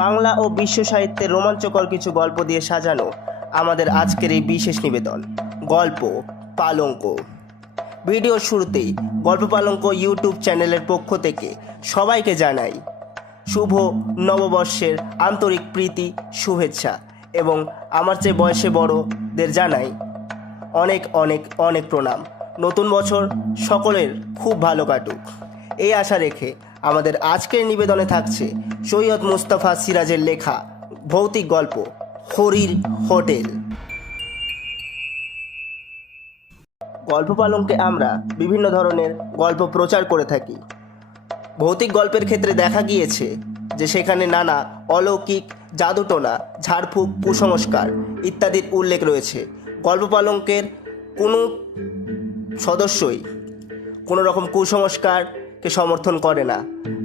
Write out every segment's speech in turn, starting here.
বাংলা ও বিশ্ব সাহিত্যের রোমাঞ্চকর কিছু গল্প দিয়ে সাজানো আমাদের আজকের এই বিশেষ নিবেদন গল্প পালঙ্ক। ভিডিওর শুরুতেই গল্প পালঙ্ক ইউটিউব চ্যানেলের পক্ষ থেকে সবাইকে জানাই শুভ নববর্ষের আন্তরিক প্রীতি শুভেচ্ছা এবং আমার চেয়ে বয়সে বড়দের জানাই অনেক অনেক অনেক প্রণাম। নতুন বছর সকলের খুব ভালো কাটুক এই আশা রেখে আমাদের আজকের নিবেদনে থাকছে সৈয়দ মুস্তাফা সিরাজের লেখা ভৌতিক গল্প হরির হোটেল। গল্প পালঙ্কে আমরা বিভিন্ন ধরনের গল্প প্রচার করে থাকি। ভৌতিক গল্পের ক্ষেত্রে দেখা গিয়েছে যে সেখানে নানা অলৌকিক জাদুটোনা ঝাড়ফুঁক কুসংস্কার ইত্যাদির উল্লেখ রয়েছে। গল্প পালঙ্কের কোনো সদস্যই কোনো রকম কুসংস্কারকে সমর্থন করে না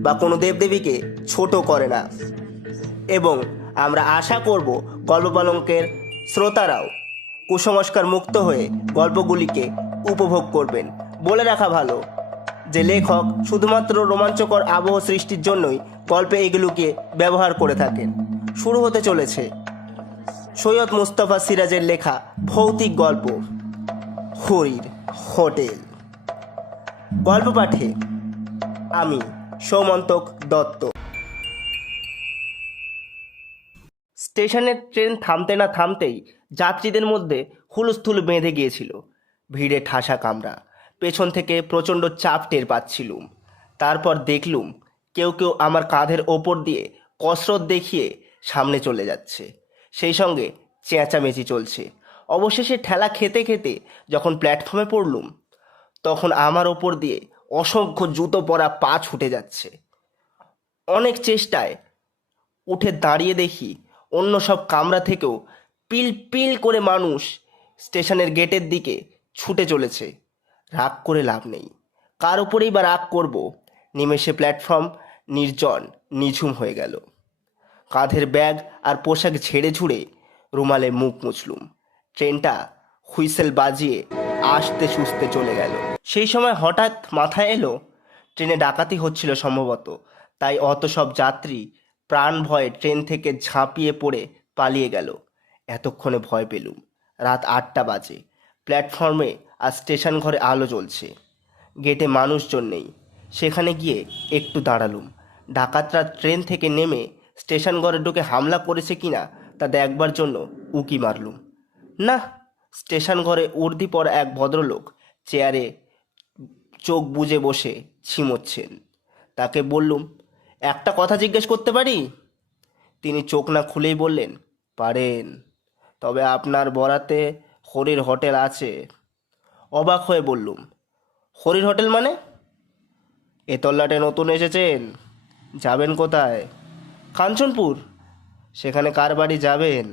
বা কোনো দেবদেবীকে ছোট করে না এবং আমরা আশা করব গল্প পালঙ্কের শ্রোতারাও কুসংস্কার মুক্ত হয়ে গল্পগুলিকে উপভোগ করবেন। বলে রাখা ভালো যে লেখক শুধুমাত্র রোমাঞ্চকর আবহ সৃষ্টির জন্যই গল্পে এগুলোকে ব্যবহার করে থাকেন। শুরু হতে চলেছে সৈয়দ মুস্তাফা সিরাজের লেখা ভৌতিক গল্প হরির হোটেল। গল্প পাঠে আমি সৌমন্তক দত্ত। স্টেশনের ট্রেন থামতে না থামতেই যাত্রীদের মধ্যে হুলস্থুল বেঁধে গিয়েছিল। ভিড়ে ঠাসা কামরা, পেছন থেকে প্রচণ্ড চাপ টের পাচ্ছিলুম। তারপর দেখলুম কেউ কেউ আমার কাঁধের ওপর দিয়ে কসরত দেখিয়ে সামনে চলে যাচ্ছে, সেই সঙ্গে চেঁচামেচি চলছে। অবশেষে ঠেলা খেতে খেতে যখন প্ল্যাটফর্মে পড়লুম তখন আমার ওপর দিয়ে অসংখ্য জুতো পরা পা ছুটে যাচ্ছে। অনেক চেষ্টায় উঠে দাঁড়িয়ে দেখি অন্য সব কামরা থেকেও পিল পিল করে মানুষ স্টেশনের গেটের দিকে ছুটে চলেছে। রাগ করে লাভ নেই, কার উপরেই বা রাগ করব। নিমেষে প্ল্যাটফর্ম নির্জন নিঝুম হয়ে গেল। কাঁধের ব্যাগ আর পোশাক ঝেড়ে ঝুড়ে রুমালে মুখ মুছলুম। ট্রেনটা হুইসেল বাজিয়ে আস্তে সুস্তে চলে গেল। সেই সময় হঠাৎ মাথায় এলো ট্রেনে ডাকাতি হচ্ছিল সম্ভবত, তাই অত সব যাত্রী প্রাণ ভয়ে ট্রেন থেকে ঝাঁপিয়ে পড়ে পালিয়ে গেল। এতক্ষণে ভয় পেলুম। রাত 8টা বাজে। প্ল্যাটফর্মে আর স্টেশন ঘরে আলো জ্বলছে, গেটে মানুষজন নেই। সেখানে গিয়ে একটু দাঁড়ালুম। ডাকাতরা ট্রেন থেকে নেমে স্টেশন ঘরে ঢুকে হামলা করেছে কিনা তা দেখবার জন্য উকি মারলুম। না, স্টেশন ঘরে উর্দি পরা এক ভদ্রলোক চেয়ারে চোখ বুজে বসে ছিমোচ্ছেন। তাকে বললুম, একটা কথা জিজ্ঞেস করতে পারি? তিনি চোখ না খুলেই বললেন, পারেন, তবে আপনার বরাতে হরির হোটেল আছে। অবাক হয়ে বললুম, হরির হোটেল মানে? এ তল্লাটে নতুন এসেছেন? যাবেন কোথায়? কাঞ্চনপুর। সেখানে কার বাড়ি যাবেন?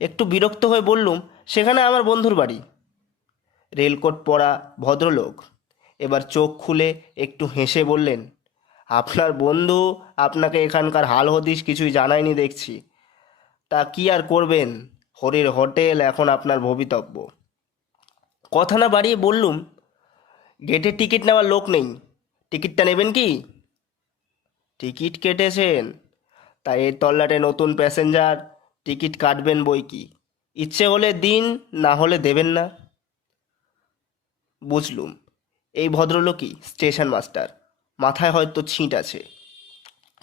একটু বিরক্ত হয়ে বললুম, সেখানে আমার বন্ধুর বাড়ি। রেলকোট পরা ভদ্রলোক এবার চোখ খুলে একটু হেসে বললেন, আপনার বন্ধু আপনাকে এখানকার হাল হদিস কিছুই জানায়নি দেখছি। তা কি আর করবেন, হরির হোটেল এখন আপনার ভবিতব্য। কথা না বাড়িয়ে বললুম, গেটে টিকিট নেওয়ার লোক নেই, টিকিটটা নেবেন কি? টিকিট কেটেছেন? তাই এর তল্লাটে নতুন প্যাসেঞ্জার, টিকিট কাটবেন বই কি। ইচ্ছে হলে দিন, না হলে দেবেন না। বুঝলুম এই ভদ্রলোকই স্টেশন মাস্টার, মাথায় হয়তো ছিট আছে।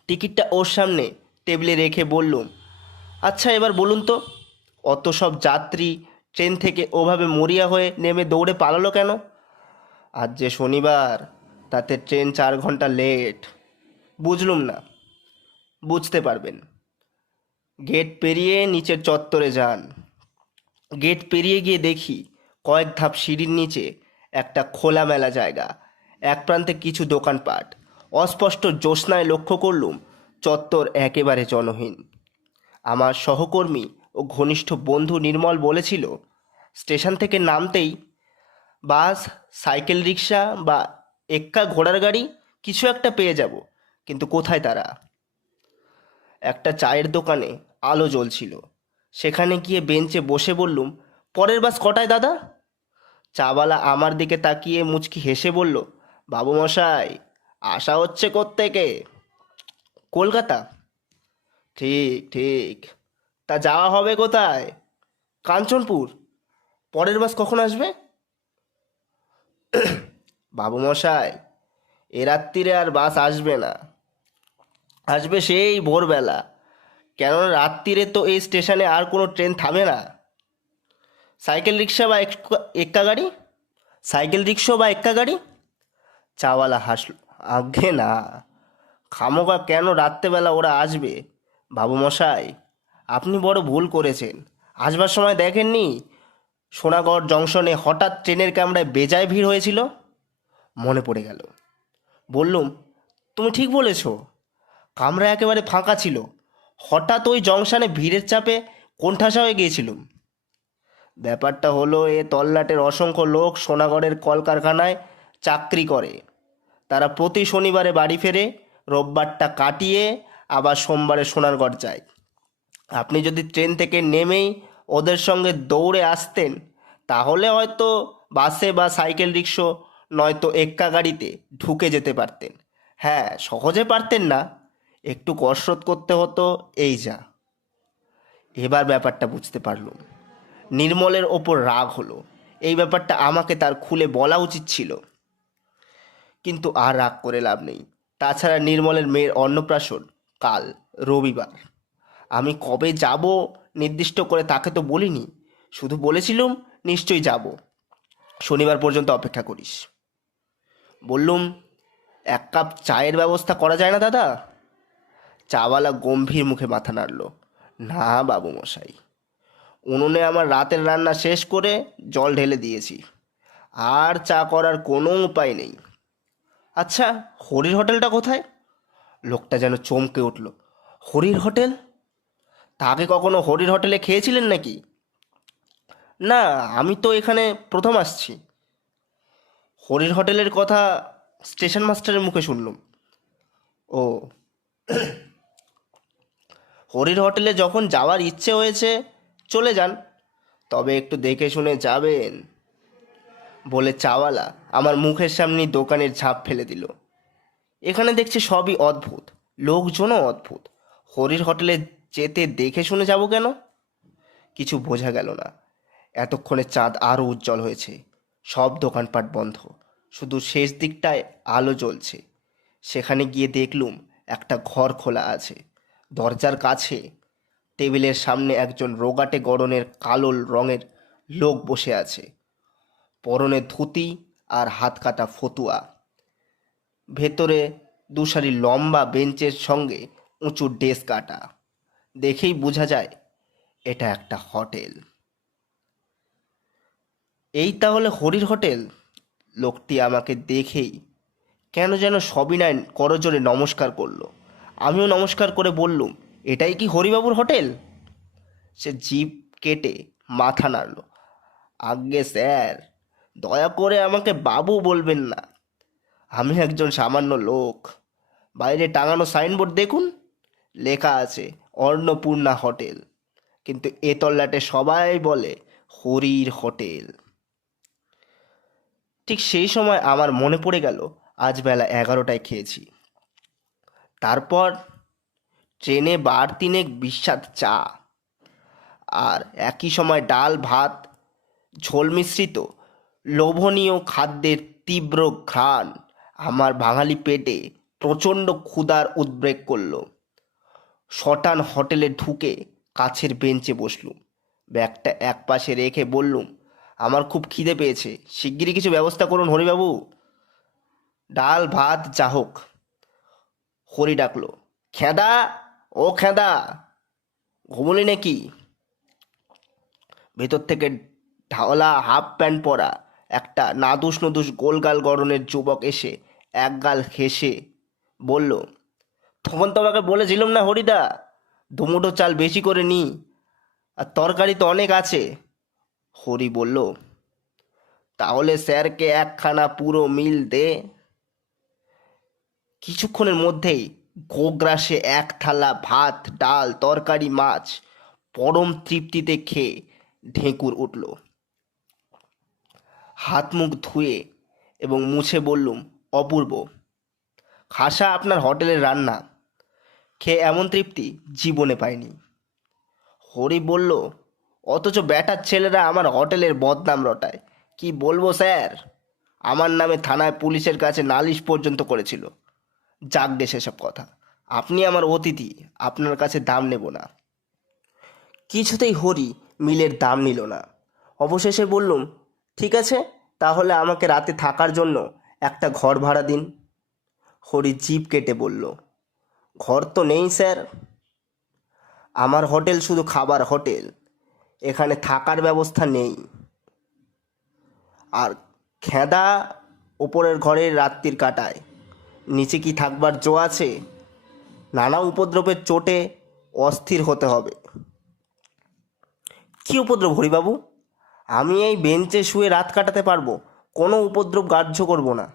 টিকিটটা ওর সামনে টেবিলে রেখে বললুম, আচ্ছা এবার বলুন তো, অত সব যাত্রী ট্রেন থেকে ওভাবে মরিয়া হয়ে নেমে দৌড়ে পালালো কেন? আজ যে শনিবার, তাতে ট্রেন 4 ঘন্টা লেট। বুঝলুম না। বুঝতে পারবেন। গেট পেরিয়ে নিচের চত্বরে যান। গেট পেরিয়ে গিয়ে দেখি কয়েক ধাপ সিঁড়ির নিচে একটা খোলামেলা জায়গা, এক প্রান্তে কিছু দোকানপাট। অস্পষ্ট জ্যোৎস্নায় লক্ষ্য করলুম চত্বর একেবারে জনহীন। আমার সহকর্মী ও ঘনিষ্ঠ বন্ধু নির্মল বলেছিল, স্টেশন থেকে নামতেই বাস, সাইকেল রিক্সা বা এক্কা ঘোড়ার গাড়ি কিছু একটা পেয়ে যাব, কিন্তু কোথায় তারা? একটা চায়ের দোকানে আলো জ্বলছিল, সেখানে গিয়ে বেঞ্চে বসে বললুম, পরের বাস কটায় দাদা? চাওয়ালা আমার দিকে তাকিয়ে মুচকি হেসে বলল, বাবুমশাই, আসা হচ্ছে কোত্থেকে? কলকাতা। ঠিক ঠিক। তা যাওয়া হবে কোথায়? কাঞ্চনপুর। পরের বাস কখন আসবে? বাবু মশাই, এ রাত্রিরে আর বাস আসবে না। আসবে সেই ভোরবেলা। কেননা রাত্রিরে তো এই স্টেশনে আর কোনো ট্রেন থামে না। সাইকেল রিক্সা বা এক্কা গাড়ি। সাইকেল রিক্সা বা এক্কা গাড়ি। চাওয়ালা হাসল। আজ্ঞে না, খামোকা কেন রাত্রেবেলা ওরা আসবে? বাবু মশাই, আপনি বড় ভুল করেছেন। আসবার সময় দেখেননি সোনাগড় জংশনে হঠাৎ ট্রেনের কামরায় বেজায় ভিড় হয়েছিল? মনে পড়ে গেল। বললুম, তুমি ঠিক বলেছ। কামরা একেবারে ফাঁকা ছিল। হঠাৎ ওই জংশনে ভিড়ের চাপে কোণঠাসা হয়ে গিয়েছিলুম। ব্যাপারটা হলো, এ তল্লাটের অসংখ্য লোক সোনাগড়ের কলকারখানায় চাকরি করে। তারা প্রতি শনিবারে বাড়ি ফেরে, রোববারটা কাটিয়ে আবার সোমবারে সোনারগড় যায়। আপনি যদি ট্রেন থেকে নেমেই ওদের সঙ্গে দৌড়ে আসতেন, তাহলে হয়তো বাসে বা সাইকেল রিক্সা নয়তো এক্কা গাড়িতে ঢুকে যেতে পারতেন। হ্যাঁ, সহজে পারতেন না, একটু কসরত করতে হতো, এই যা। এবার ব্যাপারটা বুঝতে পারলুম। নির্মলের ওপর রাগ হলো। এই ব্যাপারটা আমাকে তার খুলে বলা উচিত ছিল, কিন্তু আর রাগ করে লাভ নেই। তাছাড়া নির্মলের মেয়ের অন্নপ্রাশন কাল, রবিবার। আমি কবে যাব নির্দিষ্ট করে তাকে তো বলিনি, শুধু বলেছিলুম নিশ্চয়ই যাব, শনিবার পর্যন্ত অপেক্ষা করিস। বললুম, এক কাপ চায়ের ব্যবস্থা করা যায় না দাদা? চাওয়ালা গম্ভীর মুখে মাথা নাড়ল। না বাবু মশাই, উনুনে আমার রাতের রান্না শেষ করে জল ঢেলে দিয়েছি, আর চা করার কোনো উপায় নেই। আচ্ছা, হরির হোটেলটা কোথায়? লোকটা যেন চমকে উঠল। হরির হোটেল? তাকে কখনো হরির হোটেলে খেয়েছিলেন নাকি? না, আমি তো এখানে প্রথম আসছি। হরির হোটেলের কথা স্টেশন মাস্টারের মুখে শুনলুম। ও, হরির হোটেলে যখন যাওয়ার ইচ্ছে হয়েছে চলে যান, তবে একটু দেখে শুনে যাবেন, বলে চাওয়ালা আমার মুখের সামনেই দোকানের ঝাঁপ ফেলে দিল। এখানে দেখছি সবই অদ্ভুত, লোকজনও অদ্ভুত। হরির হোটেলে যেতে দেখে শুনে যাব কেন? কিছু বোঝা গেল না। এতক্ষণে চাঁদ আরও উজ্জ্বল হয়েছে। সব দোকানপাট বন্ধ, শুধু শেষ দিকটায় আলো জ্বলছে। সেখানে গিয়ে দেখলুম একটা ঘর খোলা আছে। দরজার কাছে টেবিলের সামনে একজন রোগাটে গড়নের কালো রঙের লোক বসে আছে। পরনে ধুতি আর হাত কাটা ফতুয়া। ভেতরে দুসারি লম্বা বেঞ্চের সঙ্গে উঁচু ডেস্ক কাটা। দেখেই বোঝা যায় এটা একটা হোটেল। এই তাহলে হরির হোটেল? লোকটি আমাকে দেখেই কেন যেন সবিনয় করজোরে নমস্কার করলো। আমিও নমস্কার করে বললুম, এটাই কি হরিবাবুর হোটেল? সে জিভ কেটে মাথা নাড়ল। আজ্ঞে স্যার, দয়া করে আমাকে বাবু বলবেন না। আমি একজন সামান্য লোক। বাইরে টাঙানো সাইনবোর্ড দেখুন, লেখা আছে অন্নপূর্ণা হোটেল, কিন্তু এ তল্লাটে সবাই বলে হরির হোটেল। ঠিক সেই সময় আমার মনে পড়ে গেল আজ বেলা 11টায় খেয়েছি। তারপর ট্রেনে বার তিনেক বিস্বাদ চা, আর একই সময় ডাল ভাত, ঝোল মিশ্রিত লোভনীয় খাদ্যের তীব্র ঘ্রাণ আমার বাঙালি পেটে প্রচণ্ড ক্ষুধার উদ্রেক করল। শটান হোটেলে ঢুকে কাছের বেঞ্চে বসলুম। ব্যাগটা এক পাশে রেখে বললুম, আমার খুব খিদে পেয়েছে, শিগগিরই কিছু ব্যবস্থা করুন হরিবাবু। ডাল ভাত যা হোক। হরি ডাকলো, খেদা, ও খেদা, ঘুমলি নাকি? ভেতর থেকে ঢাওলা হাফ প্যান্ট পরা একটা নাদুস নুদুস গোলগাল গড়নের যুবক এসে এক গাল হেসে বলল, তখন তোমাকে বলেছিলাম না হরিদা, দুমুঠো চাল বেশি করে নি, আর তরকারি তো অনেক আছে। হরি বলল, তাহলে স্যারকে একখানা পুরো মিল দে। কিছুক্ষণের মধ্যেই গোগ্রাসে এক থালা ভাত ডাল তরকারি মাছ পরম তৃপ্তিতে খেয়ে ঢেঁকুর উঠল। হাত মুখ ধুয়ে এবং মুছে বললুম, অপূর্ব, খাসা আপনার হোটেলের রান্না। খেয়ে এমন তৃপ্তি জীবনে পাইনি। হরি বলল, অথচ ব্যাটার ছেলেরা আমার হোটেলের বদনাম রটায়। কি বলবো স্যার, আমার নামে থানায় পুলিশের কাছে নালিশ পর্যন্ত করেছিল। যাক গে সেসব কথা, আপনি আমার অতিথি, আপনার কাছে দাম নেব না। কিছুতেই হরি মিলের দাম নিল না। অবশেষে বললুম, ঠিক আছে, তাহলে আমাকে রাতে থাকার জন্য একটা ঘর ভাড়া দিন। হরি জিভ কেটে বলল, ঘর তো নেই স্যার। আমার হোটেল শুধু খাবার হোটেল, এখানে থাকার ব্যবস্থা নেই। আর খেদা ওপরের ঘরে রাত্রির কাটায়, নিচে কি থাকবার জো আছে? নানা উপদ্রবের চোটে অস্থির হতে হবে। কী উপদ্রব হরিবাবু? আমি এই বেঞ্চে শুয়ে রাত কাটাতে পারবো, কোনো উপদ্রব গ্রাহ্য করব না।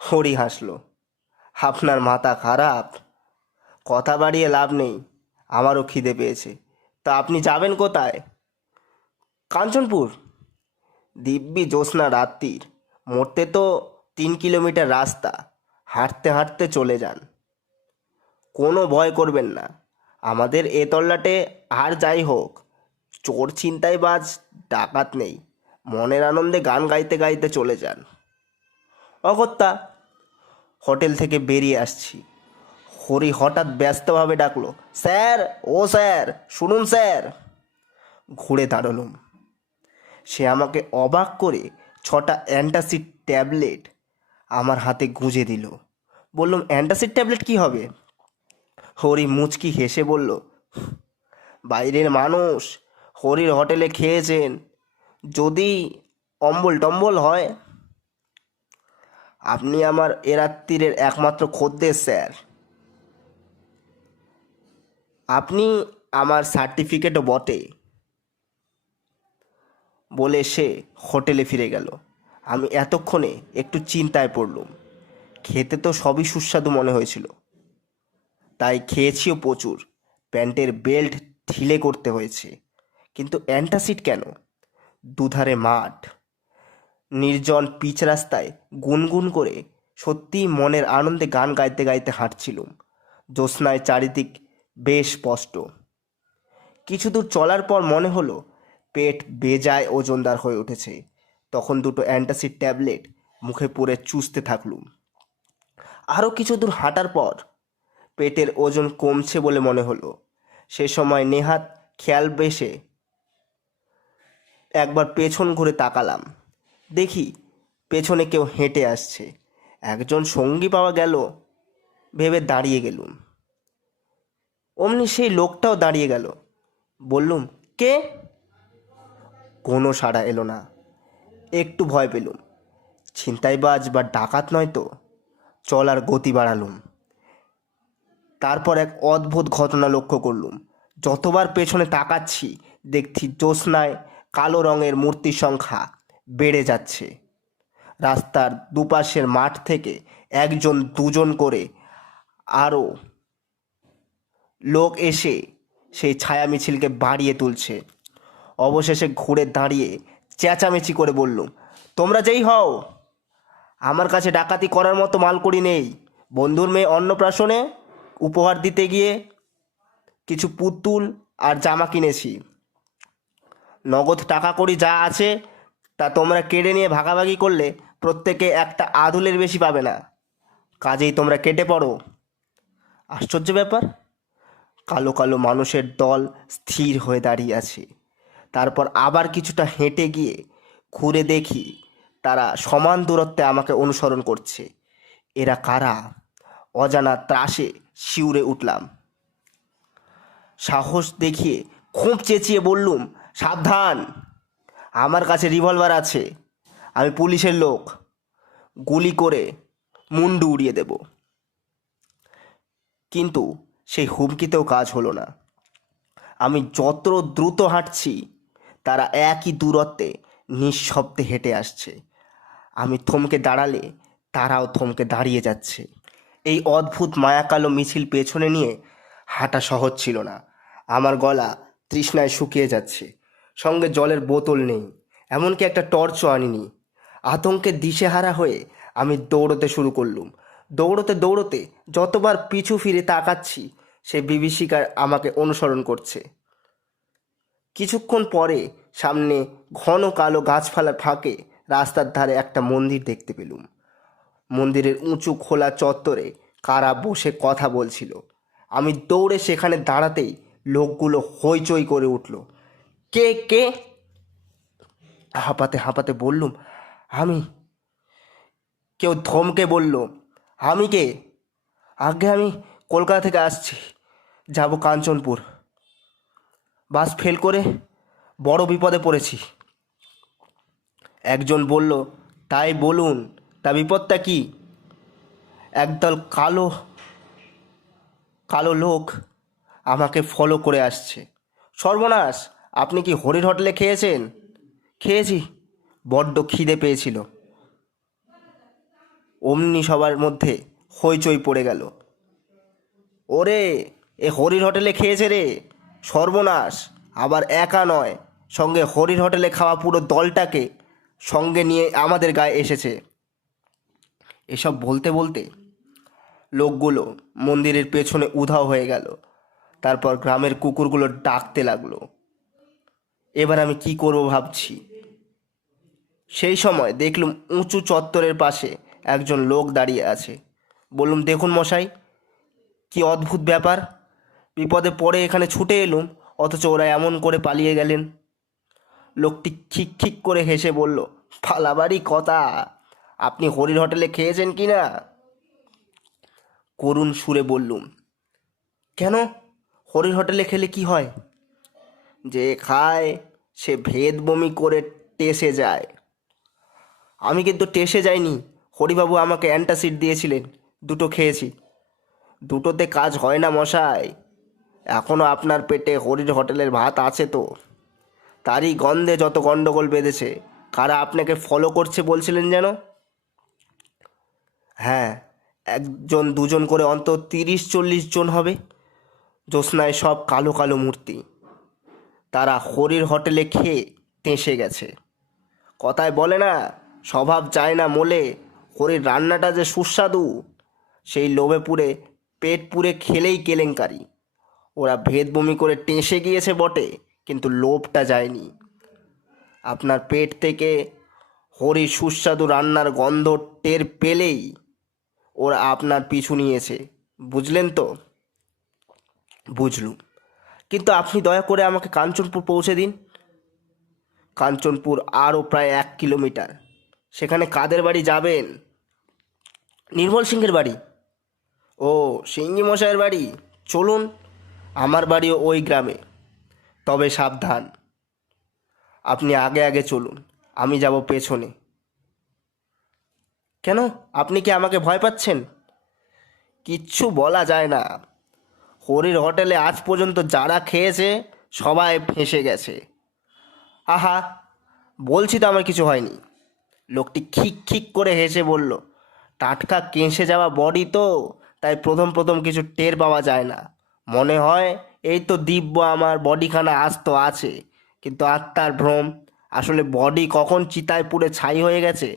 হরি হাসল, আপনার মাথা খারাপ। কথা বাড়িয়ে লাভ নেই, আমারও খিদে পেয়েছে। তা আপনি যাবেন কোথায়? কাঞ্চনপুর। দিব্যি জ্যোৎস্না রাত্রির, মরতে তো 3 কিলোমিটার রাস্তা, হাঁটতে হাঁটতে চলে যান। কোনো ভয় করবেন না, আমাদের এ তল্লাটে আর যাই হোক, চোর ছিনতাইবাজ ডাকাত নেই। মনের আনন্দে গান গাইতে গাইতে চলে যান। অগত্যা হোটেল থেকে বেরিয়ে আসছি, হরি হঠাৎ ব্যস্তভাবে ডাকলো, স্যার, ও স্যার, শুনুন স্যার। ঘুরে দাঁড়ালুম। সে আমাকে অবাক করে 6টা অ্যান্টাসিড ট্যাবলেট আমার হাতে গুঁজে দিল। বললুম, অ্যান্টাসিড ট্যাবলেট কি হবে? হরি মুচকি হেসে বলল, বাইরের মানুষ, হরির হোটেলে খেয়েছেন, যদি অম্বল টম্বল হয়। আপনি আমার এ রাত্রিরের একমাত্র খদ্দের স্যার। আপনি আমার সার্টিফিকেটও বটে। বলে সে হোটেলে ফিরে গেল। আমি এতক্ষণে একটু চিন্তায় পড়লুম। খেতে তো সবই সুস্বাদু মনে হয়েছিল, তাই খেয়েছিও প্রচুর। প্যান্টের বেল্ট ঢিলে করতে হয়েছে, কিন্তু অ্যান্টাসিড কেন? দুধারে মাঠ, নির্জন পিচ রাস্তায় গুনগুন করে সত্যিই মনের আনন্দে গান গাইতে গাইতে হাঁটছিলুম। জ্যোৎস্নায় চারিদিক বেশ স্পষ্ট। কিছু দূর চলার পর মনে হলো পেট বেজায় ওজনদার হয়ে উঠেছে। তখন দুটো অ্যান্টাসিড ট্যাবলেট মুখে পুরে চুষতে থাকলুম। আরও কিছু দূর হাঁটার পর পেটের ওজন কমছে বলে মনে হলো। সে সময় নেহাত খেয়াল বেশে একবার পেছন ঘুরে তাকালাম। দেখি পেছনে কেউ হেঁটে আসছে। একজন সঙ্গী পাওয়া গেল ভেবে দাঁড়িয়ে গেলুম। অমনি সেই লোকটাও দাঁড়িয়ে গেল। বললুম, কে? কোনো সাড়া এলো না। একটু ভয় পেলুম, ছিনতাইবাজ বা ডাকাত নয় তো। চলার গতি বাড়ালুম। তারপর এক অদ্ভুত ঘটনা লক্ষ্য করলুম। যতবার পেছনে তাকাচ্ছি দেখছি জ্যোৎস্নায় কালো রঙের মূর্তির সংখ্যা বেড়ে যাচ্ছে। রাস্তার দুপাশের মাঠ থেকে একজন দুজন করে আরও লোক এসে সেই ছায়া মিছিলকে বাড়িয়ে তুলছে। অবশেষে ঘুরে দাঁড়িয়ে চেঁচামেচি করে বললুম, তোমরা যেই হও, আমার কাছে ডাকাতি করার মতো মালকড়ি নেই। বন্ধুর মেয়ে অন্নপ্রাশনে উপহার দিতে গিয়ে কিছু পুতুল আর জামা কিনেছি। নগদ টাকা কড়ি যা আছে তা তোমরা কেড়ে নিয়ে ভাগাভাগি করলে প্রত্যেকে একটা আদুলের বেশি পাবে না। কাজেই তোমরা কেটে পড়ো। আশ্চর্য ব্যাপার, কালো কালো মানুষের দল স্থির হয়ে দাঁড়িয়ে আছে। তারপর আবার কিছুটা হেঁটে গিয়ে ঘুরে দেখি তারা সমান দূরত্বে আমাকে অনুসরণ করছে। এরা কারা? অজানা ত্রাসে শিউরে উঠলাম। সাহস দেখিয়ে খুব চেঁচিয়ে বললুম, সাবধান, আমার কাছে রিভলভার আছে, আমি পুলিশের লোক, গুলি করে মুন্ডু উড়িয়ে দেব। কিন্তু সেই হুমকিতেও কাজ হলো না। আমি যত দ্রুত হাঁটছি তারা একই দূরত্বে নিঃশব্দে হেঁটে আসছে। আমি থমকে দাঁড়ালে তারাও থমকে দাঁড়িয়ে যাচ্ছে। এই অদ্ভুত মায়াকালো মিছিল পেছনে নিয়ে হাঁটা সহজ ছিল না। আমার গলা তৃষ্ণায় শুকিয়ে যাচ্ছে। সঙ্গে জলের বোতল নেই, এমনকি একটা টর্চও আনিনি। আতঙ্কে দিশেহারা হয়ে আমি দৌড়তে শুরু করলুম। দৌড়তে দৌড়তে যতবার পিছু ফিরে তাকাচ্ছি সে বিভীষিকার আমাকে অনুসরণ করছে। কিছুক্ষণ পরে সামনে ঘন কালো গাছপালার ফাঁকে রাস্তার ধারে একটা মন্দির দেখতে পেলুম। মন্দিরের উঁচু খোলা চত্বরে কারা বসে কথা বলছিল। আমি দৌড়ে সেখানে দাঁড়াতেই লোকগুলো হইচই করে উঠল। কে কে? হাঁপাতে হাঁপাতে বললুম, আমি। কেউ ধমকে বলল, আমি কে? আগে আমি কলকাতা থেকে আসছি, যাব কাঞ্চনপুর। বাস ফেল করে বড় বিপদে পড়েছি। একজন বলল, তাই বলুন, তা বিপদটা কি? একদল কালো কালো লোক আমাকে ফলো করে আসছে। সর্বনাশ, আপনি কি হরির হোটেলে খেয়েছেন? খেয়েছি, বড্ড খিদে পেয়েছিল। অমনি সবার মধ্যে হইচই পড়ে গেল। ওরে, এ হরির হোটেলে খেয়েছে রে! সর্বনাশ! আবার একা নয়, সঙ্গে হরির হোটেলে খাওয়া পুরো দলটাকে সঙ্গে নিয়ে আমাদের গায়ে এসেছে। এসব বলতে বলতে লোকগুলো মন্দিরের পেছনে উধাও হয়ে গেল। তারপর গ্রামের কুকুরগুলো ডাকতে লাগলো। এবার আমি কি করব ভাবছি। সেই সময় দেখলুম উঁচু চত্বরের পাশে একজন লোক দাঁড়িয়ে আছে। বললুম, দেখুন মশাই, কি অদ্ভুত ব্যাপার! বিপদে পড়ে এখানে ছুটে এলুম, অথচ ওরা এমন করে পালিয়ে গেলেন। লোকটি খিক খিক করে হেসে বলল, পালাবারই কথা। আপনি হরির হোটেলে খেয়েছেন কি না? করুণ সুরে বললুম, কেন, হরির হোটেলে খেলে কি হয়? যে খায় সে ভেদ বমি করে টেসে যায়। আমি কিন্তু টেসে যাইনি। হরিবাবু আমাকে অ্যান্টাসিড দিয়েছিলেন, দুটো খেয়েছি। দুটোতে কাজ হয় না মশাই। এখনও আপনার পেটে হরির হোটেলের ভাত আছে তো। তারই গন্ধে যত গণ্ডগোল বেঁধেছে। কারা আপনাকে ফলো করছে বলছিলেন যেন? হ্যাঁ, একজন দুজন করে অন্তত 30-40 জন হবে। জ্যোৎস্নায় সব কালো কালো মূর্তি। তারা হরির হোটেলে খেয়ে তেঁসে গেছে। কথায় বলে না, স্বভাব চায় না মোলে, হরির রান্নাটা যে সুস্বাদু, সেই লোভে পুড়ে পেট পুড়ে খেলেই কেলেঙ্কারি। ওরা ভেদ বমি করে টেসে গিয়েছে বটে, কিন্তু লোভটা যায়নি। আপনার পেট থেকে হরির সুস্বাদু রান্নার গন্ধ টের পেলেই ওরা আপনার পিছু নিয়েছে। বুঝলেন তো? বুঝলুম, কিন্তু আপনি দয়া করে আমাকে কাঞ্চনপুর পৌঁছে দিন। কাঞ্চনপুর আরও প্রায় 1 কিলোমিটার। সেখানে কাদের বাড়ি যাবেন? নির্মল সিংহের বাড়ি। ও, সিংহি মশাইয়ের বাড়ি। চলুন, আমার বাড়িও ওই গ্রামে। তবে সাবধান, আপনি আগে আগে চলুন, আমি যাব পেছনে। কেন, আপনি কি আমাকে ভয় পাচ্ছেন? কিচ্ছু বলা যায় না। হরির হোটেলে আজ পর্যন্ত যারা খেয়েছে সবাই ফেঁসে গেছে। আহা, বলছি তো আমার কিছু হয়নি। লোকটি খিক খিক করে হেসে বলল, টাটকা কেঁসে যাওয়া বডি তো, তাই প্রথম প্রথম কিছু টের পাওয়া যায় না। মনে হয় এই তো দিব্য আমার বডিখানা আস্ত আছে, কিন্তু আত্মার ভ্রম। আসলে বডি কখন চিতায় পুড়ে ছাই হয়ে গেছে।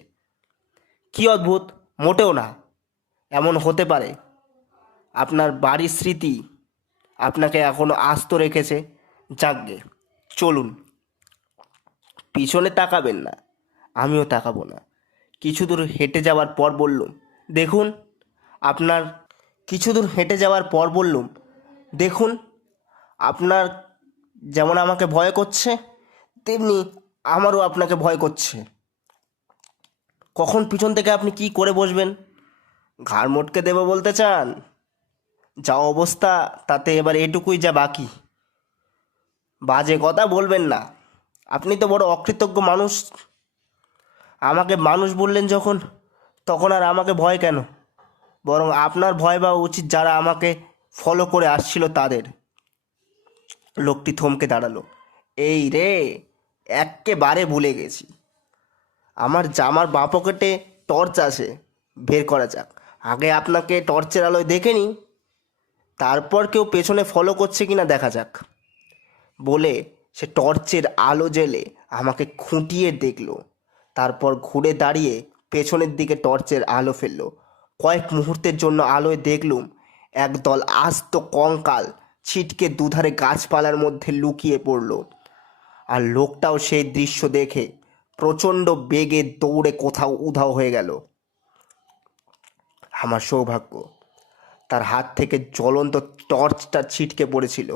কি অদ্ভুত! মোটেও না, এমন হতে পারে। আপনার বাড়ির স্মৃতি আপনাকে এখনো আস্ত রেখেছে। যাকগে, চলুন। পিছনে তাকাবেন না, আমিও তাকাবো না। কিছু দূর হেঁটে যাওয়ার পর বললুম, দেখুন আপনার কিছু দূর হেঁটে যাওয়ার পর বললুম, দেখুন, আপনার যেমন আমাকে ভয় করছে, তেমনি আমারও আপনাকে ভয় করছে। কখন পিছন থেকে আপনি কি করে বসবেন? ঘাড় মটকে দেবো বলতে চান? যা অবস্থা, তাতে এবার এটুকুই যা বাকি। বাজে কথা বলবেন না। আপনি তো বড় অকৃতজ্ঞ মানুষ। আমাকে মানুষ বললেন যখন, তখন আর আমাকে ভয় কেন? বরং আপনার ভয় পাওয়া উচিত যারা আমাকে ফলো করে আসছিল তাদের। লোকটি থমকে দাঁড়ালো। এই রে, এক্কেবারে ভুলে গেছি। আমার জামার বাঁ পকেটে টর্চ আছে, বের করা যাক। আগে আপনাকে টর্চের আলোয় দেখে নিই, তারপর কেউ পেছনে ফলো করছে কিনা দেখা যাক। বলে সে টর্চের আলো জ্বেলে আমাকে খুঁটিয়ে দেখল। তারপর ঘুরে দাঁড়িয়ে পেছনের দিকে টর্চের আলো ফেলল। কয়েক মুহূর্তের জন্য আলোয় দেখলুম একদল আস্ত কঙ্কাল ছিটকে দুধারে গাছপালার মধ্যে লুকিয়ে পড়ল। আর লোকটাও সেই দৃশ্য দেখে প্রচণ্ড বেগে দৌড়ে কোথাও উধাও হয়ে গেল। আমার সৌভাগ্য, তার হাত থেকে জ্বলন্ত টর্চটা ছিটকে পড়েছিল।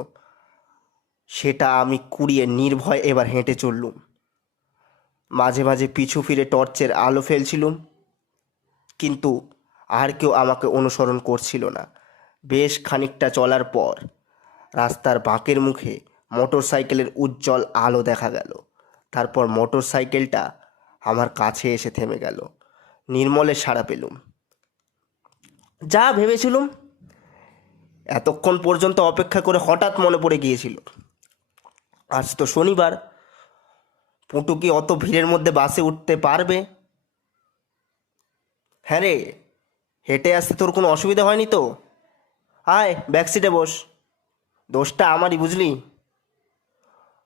সেটা আমি কুড়িয়ে নির্ভয় এবার হেঁটে চললুম। মাঝে মাঝে পিছু ফিরে টর্চের আলো ফেলছিলুম, কিন্তু আর কেউ আমাকে অনুসরণ করছিল না। বেশ খানিকটা চলার পর রাস্তার বাঁকের মুখে মোটর সাইকেলের উজ্জ্বল আলো দেখা গেল। তারপর মোটর সাইকেলটা আমার কাছে এসে থেমে গেল। নির্মলের সাড়া পেলুম। যা ভেবেছিলুম, এতক্ষণ পর্যন্ত অপেক্ষা করে হঠাৎ মনে পড়ে গিয়েছিল, আজ তো শনিবার, পুটু কি অত ভিড়ের মধ্যে বাসে উঠতে পারবে? হ্যাঁ রে, হেঁটে আসতে তোর কোনো অসুবিধা হয়নি তো? আয় ব্যাক সিটে বস, দোষটা আমারই বুঝলি।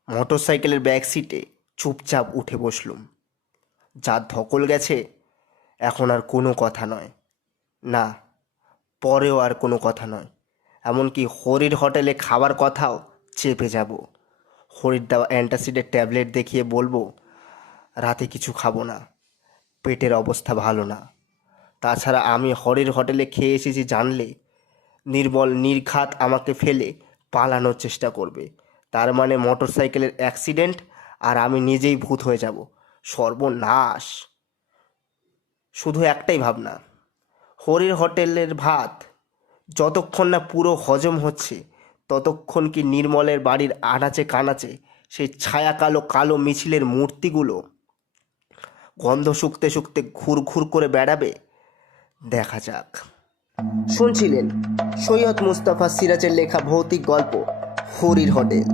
মোটর সাইকেলের ব্যাক সিটে চুপচাপ উঠে বসলুম। যা ধকল গেছে, এখন আর কোনো কথা নয়, না পরেও আর কোনো কথা নয়। এমনকি হরির হোটেলে খাবার কথাও চেপে যাব। হরির দেওয়া অ্যান্টাসিডের ট্যাবলেট দেখিয়ে বলবো রাতে কিছু খাবো না, পেটের অবস্থা ভালো না। তাছাড়া আমি হরির হোটেলে খেয়ে এসেছি জানলে নির্মল নির্ঘাত আমাকে ফেলে পালানোর চেষ্টা করবে। তার মানে মোটর সাইকেলের অ্যাক্সিডেন্ট আর আমি নিজেই ভূত হয়ে যাব। সর্বনাশ! শুধু একটাই ভাবনা, হরির হোটেলের ভাত যতক্ষণ না পুরো হজম হচ্ছে ততক্ষণ কি নির্মলের বাড়ির আনাচে কানাচে সেই ছায়া কালো কালো মিছিলের মূর্তিগুলো গন্ধ শুকতে শুকতে ঘুর ঘুর করে বেড়াবে? দেখা যাক। শুনছিলেন সৈয়দ মুস্তাফা সিরাজের লেখা ভৌতিক গল্প হরির হোটেল।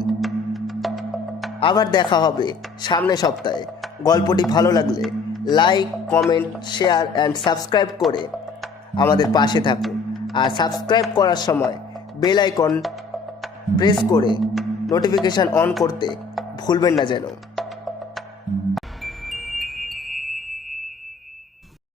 আবার দেখা হবে সামনের সপ্তাহে। গল্পটি ভালো লাগলে like, comment, share and subscribe করে আমাদের পাশে থাকুন। আর সাবস্ক্রাইব করার সময় বেল আইকন প্রেস করে নোটিফিকেশান অন করতে ভুলবেন না যেন।